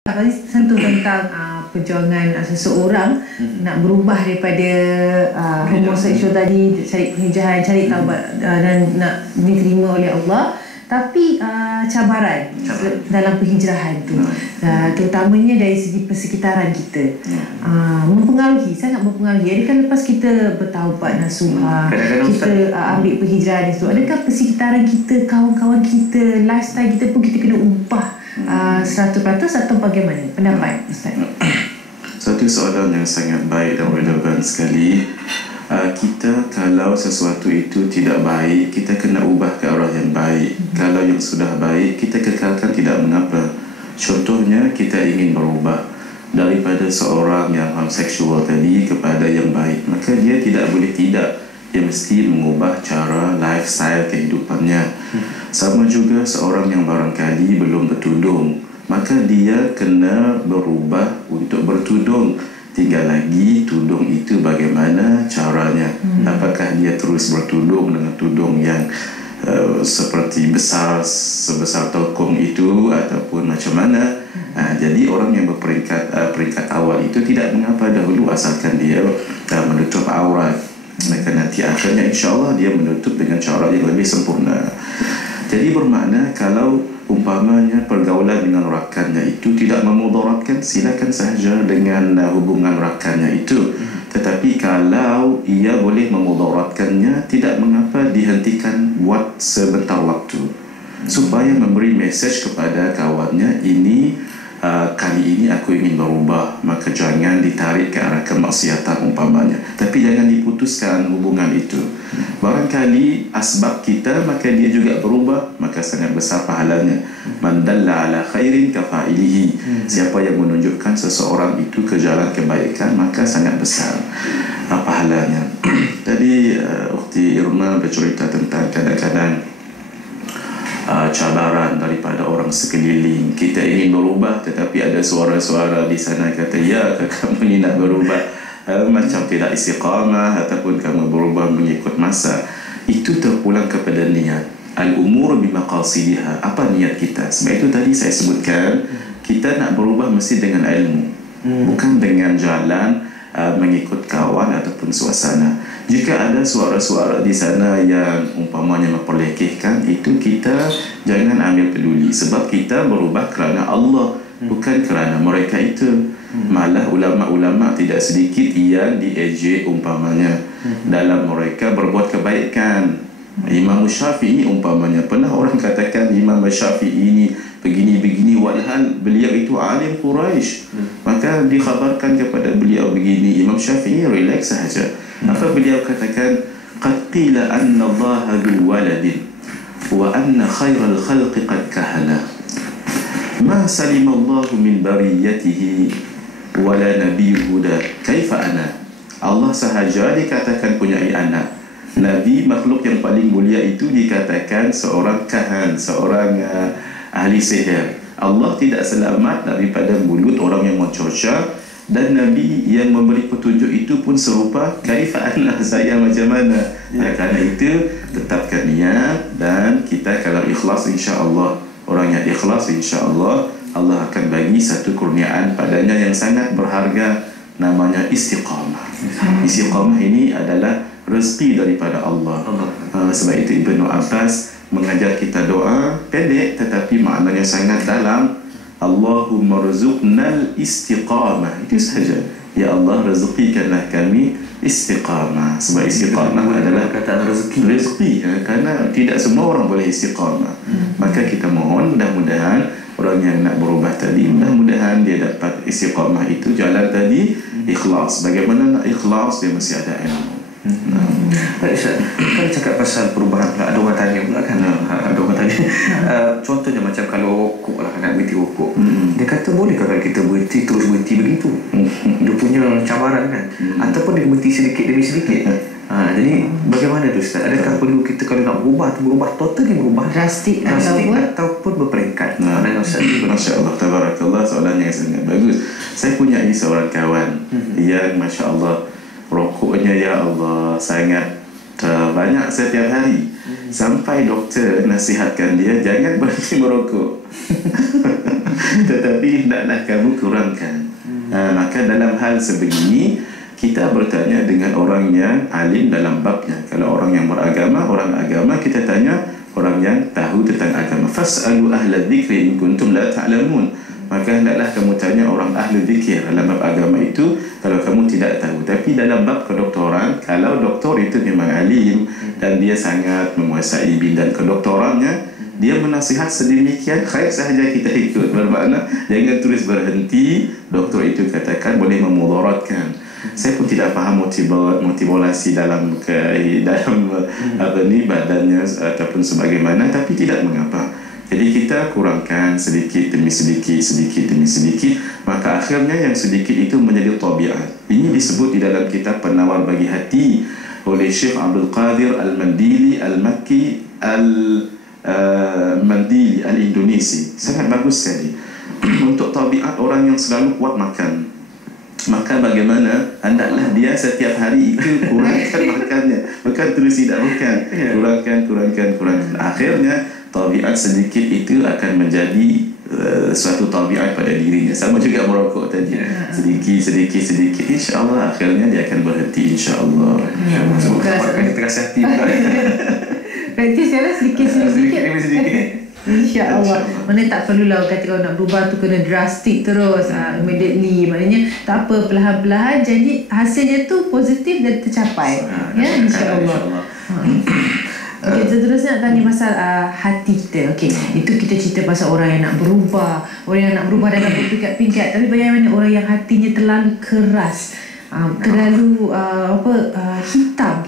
Tadi sentuh tentang perjuangan seseorang nak berubah daripada homoseksual tadi, cari penghijrahan, cari taubat dan nak diterima oleh Allah. Tapi cabaran dalam penghijrahan tu, terutamanya dari segi persekitaran kita, mempengaruhi, sangat mempengaruhi. Adakah lepas kita bertaubat nasuha, kita ambil penghijrahan itu, adakah persekitaran kita, kawan-kawan kita, lifestyle kita pun kita kena ubah 100% atau bagaimana pendapat Ustaz? Satu soalan yang sangat baik dan relevan sekali. Kita kalau sesuatu itu tidak baik, kita kena ubah ke arah yang baik. Kalau yang sudah baik, kita kekalkan, tidak mengapa. Contohnya, kita ingin berubah daripada seorang yang homoseksual tadi kepada yang baik, maka dia tidak boleh tidak, dia mesti mengubah cara lifestyle kehidupannya. Sama juga seorang yang barangkali belum bertudung, maka dia kena berubah untuk bertudung. Tinggal lagi tudung itu bagaimana caranya. Apakah dia terus bertudung dengan tudung yang seperti sebesar telkung itu, ataupun macam mana. Jadi orang yang peringkat awal itu tidak mengapa dahulu, asalkan dia menutup aurat. Maka nanti akhirnya insyaAllah dia menutup dengan cara yang lebih sempurna. Jadi bermakna kalau umpamanya pergaulan dengan rakannya itu tidak memudaratkan, silakan sahaja dengan hubungan rakannya itu. Tetapi kalau ia boleh memudaratkannya, tidak mengapa dihentikan buat sebentar waktu, supaya memberi mesej kepada kawannya, ini kali ini aku ingin berubah, maka jangan ditarik ke arah kemaksiatan umpamanya. Tapi jangan diputuskan hubungan itu. Barangkali asbab kita, maka dia juga berubah, maka sangat besar pahalanya. Man dalla ala khairin kafa'ilihi. Siapa yang menunjukkan seseorang itu ke jalan kebaikan, maka sangat besar pahalanya. Tadi Ukhti Irma bercerita tentang kadang-kadang cabaran daripada orang sekeliling. Kita ingin berubah, tetapi ada suara-suara di sana kata, ya, kamu ni nak berubah macam tidak istiqamah, ataupun kamu berubah mengikut masa. Itu terpulang kepada niat. Al-umur bimaqasidiha. Apa niat kita? Sebab itu tadi saya sebutkan, kita nak berubah mesti dengan ilmu, bukan dengan jalan mengikut kawan ataupun suasana. Jika ada suara-suara di sana yang umpamanya memperlekehkan, itu kita jangan ambil peduli, sebab kita berubah kerana Allah, bukan kerana mereka itu. Malah ulama-ulama tidak sedikit yang diejek umpamanya dalam mereka berbuat kebaikan. Imam Syafi'i umpamanya, pernah orang katakan Imam Syafi'i ini begini-begini, walhal beliau itu alim Quraisy. Maka dikhabarkan kepada beliau begini, Imam Syafi'i relax sahaja. Apa beliau katakan? Qad qila anna Allah du waladin wa anna khairal khalqi qad kahala ma salima Allah min bariyatihi wala nabiyyu huda kaifa ana. Allah sahaja dikatakan punya anak. Nabi, makhluk yang paling mulia itu, dikatakan seorang kahan, seorang ahli sihir. Allah tidak selamat daripada mulut orang yang mencerca, dan Nabi yang memberi petunjuk itu pun serupa. Kaifa anna, saya macam mana? Kerana itu tetapkan niat, dan kita kalau ikhlas, insya-Allah, orang yang ikhlas, insya-Allah Allah akan bagi satu kurniaan padanya yang sangat berharga, namanya istiqamah. Istiqamah ini adalah rezeki daripada Allah. Sebab itu Ibnu Abbas mengajar kita doa pendek tetapi maknanya sangat dalam. Allahumma rzuqnal istiqamah. Itu saja. Ya Allah, rezekikanlah kami istiqamah. Sebab istiqamah adalah kata rezeki. Kerana tidak semua orang boleh istiqamah. Maka kita mohon, mudah-mudahan orang yang nak berubah tadi, mudah-mudahan dia dapat istiqamah itu. Jalan tadi ikhlas. Bagaimana nak ikhlas? Dia mesti ada ilmu. Baik Ustaz, kan cakap pasal perubahan pula. Ada orang tanya pula kan, ada orang tanya contohnya macam kalau rokok lah, nak berhenti rokok, dia kata boleh kalau kita berhenti, terus berhenti begitu? Dia punya cabaran kan, ataupun dia berhenti sedikit demi sedikit. Jadi bagaimana tu Ustaz? Adakah perlu kita kalau nak berubah tu berubah totally, berubah drastik ataupun berperingkat? Masya Allah, tabarakallah, soalan yang sangat bagus. Saya punya seorang kawan yang Masya Allah, rokoknya ya Allah sangat banyak setiap hari, sampai doktor nasihatkan dia jangan berhenti merokok. tetapi hendaklah kamu kurangkan. Maka dalam hal sebegini kita bertanya dengan orang yang alim dalam babnya. Kalau orang yang beragama, orang agama, kita tanya orang yang tahu tentang agama. Fas'alu ahla dzikri in kuntum la ta'lamun. Maka hendaklah kamu tanya orang ahli zikir dalam bab agama itu kalau kamu tidak tahu. Tapi dalam bab kedoktoran, kalau doktor itu memang alim dan dia sangat menguasai bidang kedoktorannya, dia menasihat sedemikian khair sahaja kita ikut. Bermakna jangan terus berhenti. Doktor itu katakan boleh memudaratkan. Saya pun tidak faham motivasi dalam badannya ataupun sebagaimana, tapi tidak mengapa. Jadi kita kurangkan sedikit demi sedikit, maka akhirnya yang sedikit itu menjadi tabiat. Ini disebut di dalam kitab Penawar Bagi Hati oleh Syekh Abdul Qadir Al-Mandili Al-Makki Al-Mandili Al-Indonesi. Sangat bagus sekali untuk tabiat orang yang selalu kuat makan. Maka bagaimana hendaklah dia setiap hari itu kurangkan makannya, bukan terus tidak makan, kurangkan. Akhirnya tabiat sedikit itu akan menjadi suatu tabiat pada dirinya. Sama juga merokok tadi, sedikit, insya-Allah akhirnya dia akan berhenti, insya-Allah. Semoga kita terasa hati. Praktis jalan sedikit. InsyaAllah. Mana tak perlulah kata kalau nak berubah tu kena drastic terus, immediately. Maknanya tak apa, perlahan-lahan jadi hasilnya tu positif dan tercapai. Ya, insyaAllah. Okay, seterusnya nak tanya pasal hati kita. Okay, itu kita cerita pasal orang yang nak berubah, orang yang nak berubah dalam berpingkat-pingkat. Tapi bagaimana orang yang hatinya terlalu keras, terlalu hitam.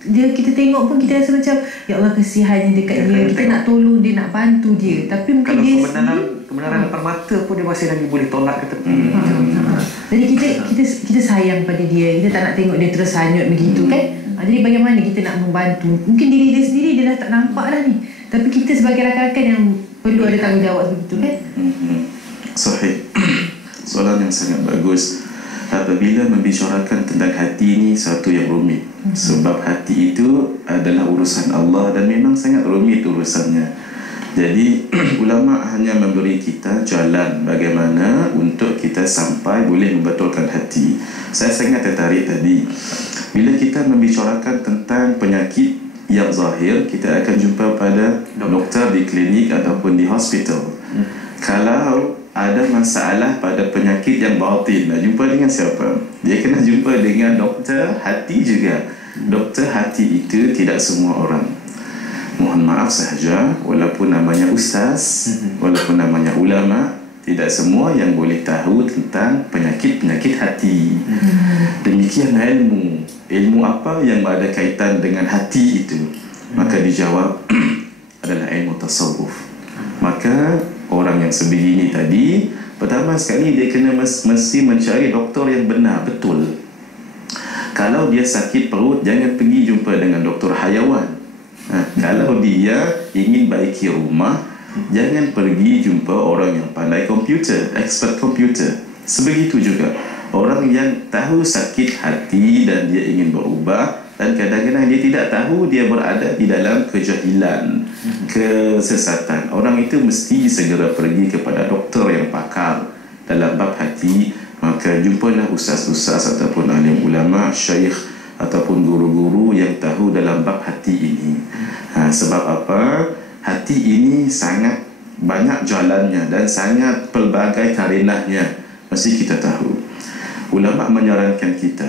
Kita tengok pun kita rasa macam ya Allah, kesihannya dekat dia, kita nak tolong dia, nak bantu dia, tapi mungkin kalau dia kebenaran depan mata pun dia masih lagi boleh tolak ke tepi. Jadi kita sayang pada dia, kita tak nak tengok dia terus hanyut begitu kan. Jadi bagaimana kita nak membantu? Mungkin diri dia sendiri dia dah tak nampak dah ni, tapi kita sebagai rakan-rakan yang perlu ada tanggungjawab begitu kan. Sahih. Soalan yang sangat bagus. Apabila membicarakan tentang hati ini satu yang rumit, sebab hati itu adalah urusan Allah dan memang sangat rumit urusannya. Jadi ulama hanya memberi kita jalan bagaimana untuk kita sampai boleh membetulkan hati. Saya sangat tertarik tadi bila kita membicarakan tentang penyakit yang zahir, kita akan jumpa pada doktor di klinik ataupun di hospital. Kalau ada masalah pada penyakit yang batin, nak jumpa dengan siapa? Dia kena jumpa dengan doktor hati juga. Doktor hati itu tidak semua orang. Mohon maaf sahaja, walaupun namanya ustaz, walaupun namanya ulama, tidak semua yang boleh tahu tentang penyakit-penyakit hati. Demikian ilmu apa yang ada kaitan dengan hati itu? Maka dijawab adalah ilmu tasawuf. Maka orang yang sebegini tadi, pertama sekali dia kena mesti mencari doktor yang benar, betul. Kalau dia sakit perut, jangan pergi jumpa dengan doktor hayawan. Kalau dia ingin baiki rumah, jangan pergi jumpa orang yang pandai komputer, expert komputer. Sebegitu juga orang yang tahu sakit hati dan dia ingin berubah, dan kadang-kadang dia tidak tahu dia berada di dalam kejahilan, kesesatan. Orang itu mesti segera pergi kepada doktor yang pakar dalam bab hati. Maka jumpalah ustaz-ustaz ataupun alim ulama, syekh ataupun guru-guru yang tahu dalam bab hati ini. Sebab apa? Hati ini sangat banyak jalannya dan sangat pelbagai karenahnya. Mesti kita tahu. Ulama menyarankan kita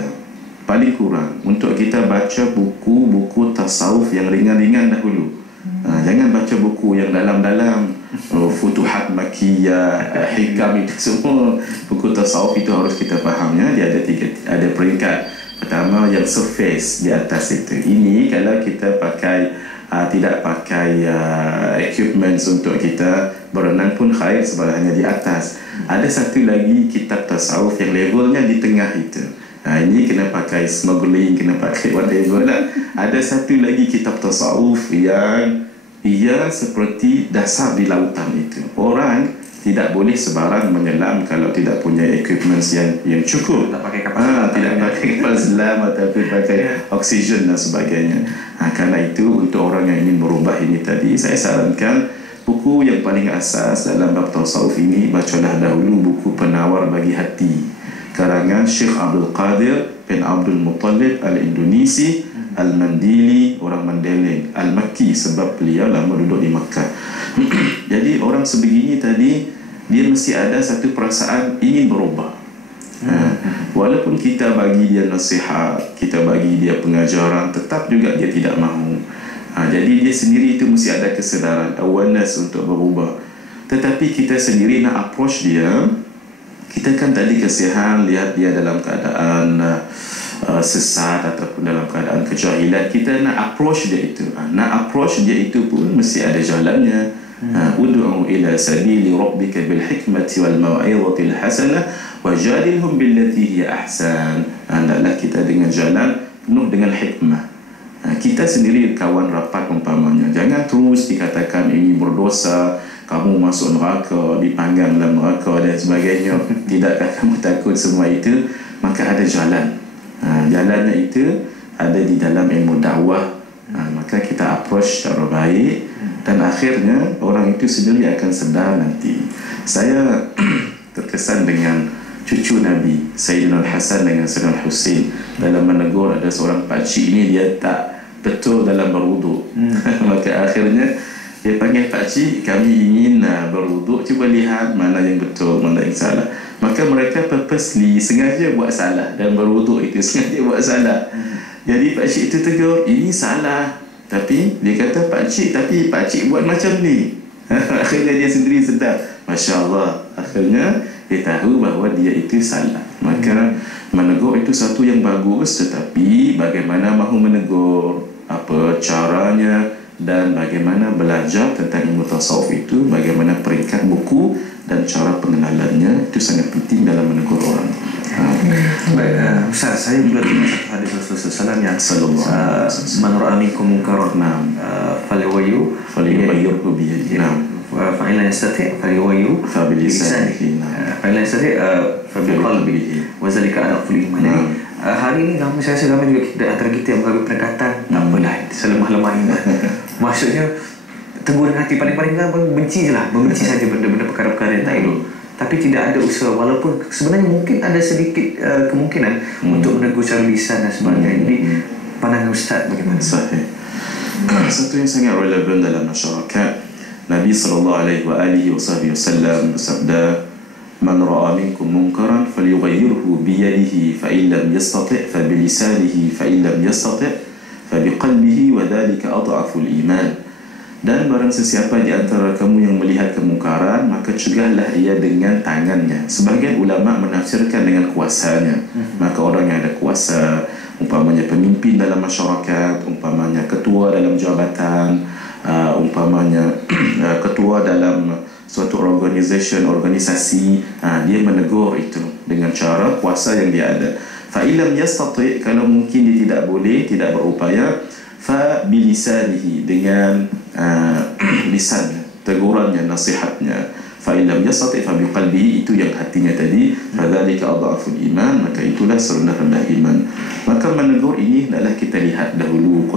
paling kurang untuk kita baca buku-buku tasawuf yang ringan-ringan dahulu. Jangan baca buku yang dalam-dalam, Futuhat Makkiyah, Hikam, itu semua buku tasawuf itu harus kita fahamnya. Dia ada peringkat. Pertama yang surface di atas itu. Ini kalau kita pakai tidak pakai equipment untuk kita berenang pun khair sebab hanya di atas. Ada satu lagi kitab tasawuf yang levelnya di tengah itu. Ini kena pakai smuggling, kena pakai whatever lah. Ada satu lagi kitab tasawuf yang ia seperti dasar di lautan itu. Orang tidak boleh sebarang menyelam kalau tidak punya equipment yang cukup. Tak pakai kapal tidak pakai kapal selam ataupun pakai oksigen dan sebagainya. Karena itu untuk orang yang ingin berubah ini tadi, saya sarankan buku yang paling asas dalam bab tasawuf ini, bacalah dahulu buku Penawar Bagi Hati karangan Syekh Abdul Qadir bin Abdul Muttalib Al-Indonesi Al-Mandili, orang Mandailing, Al-Makki, sebab beliau lama duduk di Makkah. Jadi orang sebegini tadi, dia mesti ada satu perasaan ingin berubah. Walaupun kita bagi dia nasihat, kita bagi dia pengajaran, tetap juga dia tidak mahu. Jadi dia sendiri itu mesti ada kesedaran, awareness untuk berubah. Tetapi kita sendiri nak approach dia, kita kan tadi kesihan lihat dia dalam keadaan sesat ataupun dalam keadaan kejahilan, kita nak approach dia itu. Nak approach dia itu pun mesti ada jalannya. Ud'u ila sabili rabbika bil hikmati wal mau'izatil hasanah wajadilhum billati hiya ahsan. Hendaklah kita dengan jalan penuh dengan hikmah. Kita sendiri kawan rapat umpamanya, jangan terus dikatakan ini berdosa, kamu masuk neraka, dipanggang dalam neraka dan sebagainya. Tidakkah kamu takut semua itu? Maka ada jalan. Jalannya itu ada di dalam ilmu dakwah. Maka kita approach secara baik, dan akhirnya orang itu sendiri akan sedar nanti. Saya terkesan dengan cucu Nabi Sayyidina Al-Hasan dengan Sayyidina Al-Husain dalam menegur ada seorang pakcik ini, dia tak betul dalam berwuduk. Maka akhirnya dia panggil, pakcik, kami ingin berwuduk, cuba lihat mana yang betul, mana yang salah. Maka mereka purposely sengaja buat salah, dan berwuduk itu sengaja buat salah. Jadi pakcik itu tegur, ini salah. Tapi dia kata, pakcik, tapi pakcik buat macam ni. Akhirnya dia sendiri sedar, Masya Allah. Akhirnya dia tahu bahawa dia itu salah. Maka menegur itu satu yang bagus, tetapi bagaimana mahu menegur, apa caranya, dan bagaimana belajar tentang ilmu tasawuf itu, bagaimana peringkat buku dan cara pengenalannya, itu sangat penting dalam menegur orang. Baik, Ustaz, saya juga tengok satu hadis Rasulullah SAW yang man ra'a minkum munkaran falyughayyirhu biyadihi, fa in lam yastati' falyughayyirhu bilisanihi, fa in lam yastati' fa biqalbihi, wa zalika adaful iman. Hari ini ramai, saya rasa ramai juga antara kita yang mengambil pendekatan, tak apalah, selemah-lemah ini. Maksudnya tegur dengan hati, paling-paling kan benci je lah, membenci saja benda-benda perkara-perkara yang tak elok. Tapi tidak ada usaha, walaupun sebenarnya mungkin ada sedikit kemungkinan untuk menegur secara lisan dan sebagainya. Jadi pandangan Ustaz bagaimana? Sahih. Satu yang sangat relevan dalam masyarakat, Nabi SAW bersabda, Man ra'a minkum munkaran falyughayyirhu biyadihi fa in lam yastati' fa bilisanihi fa in lam yastati' fa biqalbihi wa dhalika adhaful iman. Dan barang sesiapa di antara kamu yang melihat kemungkaran, maka cegahlah ia dengan tangannya. Sebagian ulama menafsirkan dengan kuasanya. Maka orang yang ada kuasa, umpamanya pemimpin dalam masyarakat, umpamanya ketua dalam jabatan, umpamanya ketua dalam suatu organisasi, dia menegur itu dengan cara kuasa yang dia ada. Fa illam yastati', kalau mungkin dia tidak boleh, tidak berupaya, fa bilisanihi, dengan lisannya, tegurannya, nasihatnya. Fa illam yastati' fa biqalbihi, itu yang hatinya tadi. Fa dzalika adhaful iman, maka itulah serendah-rendah iman. Maka menegur ini hendaklah kita lihat dahulu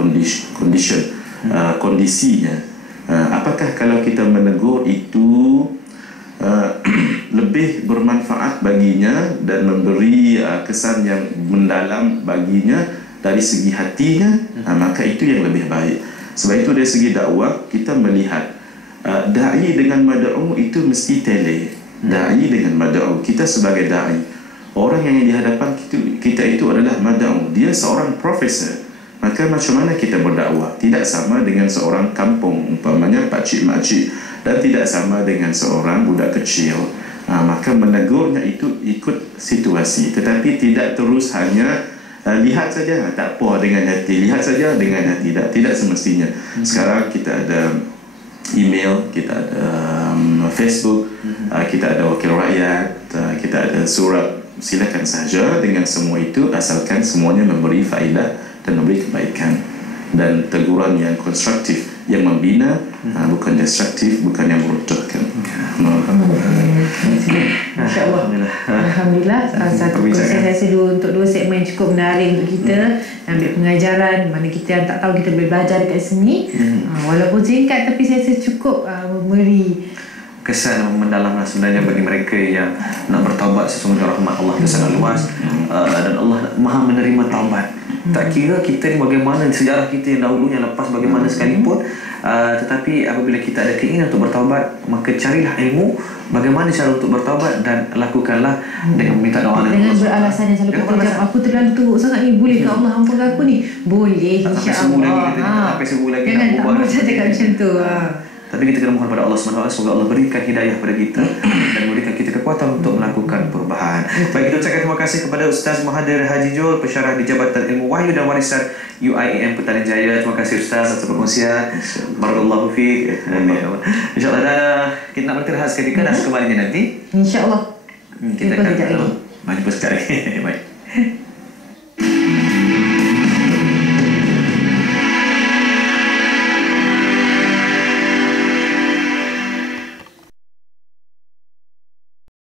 kondisinya. Apakah kalau kita menegur itu lebih bermanfaat baginya dan memberi kesan yang mendalam baginya dari segi hatinya, maka itu yang lebih baik. Sebab itu dari segi dakwah kita melihat da'i dengan mad'u itu mesti tele. Da'i dengan mad'u, kita sebagai da'i, orang yang di hadapan kita itu adalah mad'u, dia seorang profesor. Maka macam mana kita berdakwah? Tidak sama dengan seorang kampung, umpamanya pakcik-makcik, dan tidak sama dengan seorang budak kecil. Maka menegurnya itu ikut situasi, tetapi tidak terus hanya lihat saja, tak apa dengan hati, lihat saja dengan hati, tidak semestinya. Sekarang kita ada email, kita ada Facebook, kita ada wakil rakyat, kita ada surat. Silakan saja dengan semua itu, asalkan semuanya memberi faedah dan memberi kebaikan dan teguran yang konstruktif, yang membina, bukan destruktif, bukan yang meruntuhkan. InsyaAllah. Alhamdulillah. Satu Perbincangan. saya rasa untuk 2 segmen cukup menarik untuk kita ambil pengajaran. Mana kita yang tak tahu, kita boleh belajar dekat sini. Walaupun singkat tapi saya rasa cukup memberi kesan mendalam sebenarnya bagi mereka yang nak bertaubat. Sesungguhnya rahmat Allah itu sangat luas, dan Allah maha menerima taubat. Tak kira kita ni bagaimana, sejarah kita yang dahulunya lepas bagaimana sekalipun, tetapi apabila kita ada keinginan untuk bertaubat, maka carilah ilmu bagaimana cara untuk bertaubat dan lakukanlah dengan meminta doa dengan beralasan yang selalu kita jawab, aku terlalu teruk sangat ni, boleh ke Allah ampunkan aku ni? Boleh, insyaAllah. Sampai sebulan lagi jangan tak mahu saja cakap macam tu. Tapi kita kena mohon pada Allah SWT, semoga Allah berikan hidayah pada kita dan berikan kita kekuatan untuk melakukan perubahan. Baik, kita ucapkan terima kasih kepada Ustaz Mahathir Haji Jul, pensyarah di Jabatan Ilmu Wahyu dan Warisan UIAM Petaling Jaya. Terima kasih Ustaz atas perkongsian. Barakallahu fiik. InsyaAllah kita nak beristirahat seketika dan kembalinya nanti. InsyaAllah. Kita akan jumpa sekejap lagi. Baik.